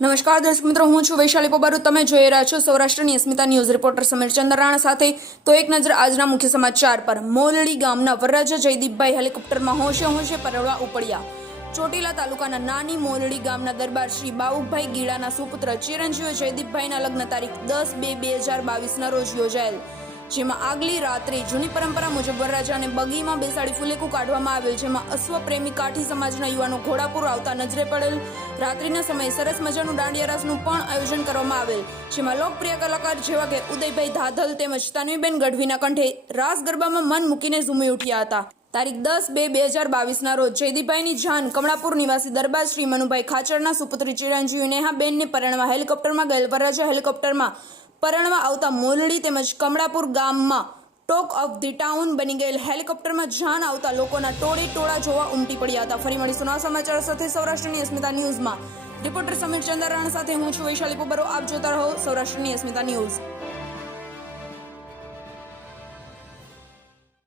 નમસ્કાર દર્શક મિત્રો, હું છું વૈશાલી પોબારુ. તમે જોઈ રહ્યા છો સૌરાષ્ટ્રની અસ્મિતા ન્યૂઝ. રિપોર્ટર સમીર ચંદ્રાણા સાથે. તો એક નજર આજના મુખ્ય સમાચાર પર. મોલડી ગામના વરરાજા જયદીપભાઈ હેલિકોપ્ટરમાં હોંશે હોંશે પરળવા ઉપડ્યા. ચોટીલા તાલુકાના નાની મોલડી ગામના દરબાર શ્રી બાવુભાઈ ગીડાના સુપુત્ર ચિરંજીવી જયદીપભાઈના લગ્ન તારીખ 10/2/2022ના રોજ યોજાયેલ, જેમાં આગલી રાત્રે જૂની પરંપરા મુજબ વરરાજાને બગીમાં બેસાડી ફુલેકું કાઢવામાં આવેલ, જેમાં અશ્વપ્રેમી કાઠી સમાજના યુવાનો ઘોડાપુર આવતા નજરે પડેલ. રાત્રિના સમયે સરસ મજાનું દાંડિયા રાસનું પણ આયોજન કરવામાં આવેલ, જેમાં લોકપ્રિય કલાકાર જેવા કે ઉદયભાઈ ધાધલ તેમજ તન્વીબેન ગઢવીના કંઠે રાસ ગરબામાં મન મૂકીને ઝૂમી ઉઠ્યા હતા. તારીખ 10/2/2022ના રોજ જયદીપભાઈની જાન કમળાપુર નિવાસી દરબાર શ્રી મનુભાઈ ખાચરના સુપુત્રી ચિરંજીવી નેહાબેનને પરણવા હેલિકોપ્ટરમાં ગયેલ વરરાજા હેલિકોપ્ટરમાં પરણવા આવતા મોલડી તેમજ કમળાપુર ગામમાં ટોક ઓફ ધી ટાઉન બની ગયેલ હેલિકોપ્ટરમાં જાન આવતા લોકોના ટોળે ટોળા જોવા ઉમટી પડ્યા હતા. ફરી મળીશું નવા સમાચાર સાથે સૌરાષ્ટ્રની અસ્મિતા ન્યૂઝમાં. રિપોર્ટર સમીર ચંદ્રાણા સાથે હું છું વૈશાલી પોબારુ. આપ જોતા રહો સૌરાષ્ટ્રની અસ્મિતા ન્યૂઝ.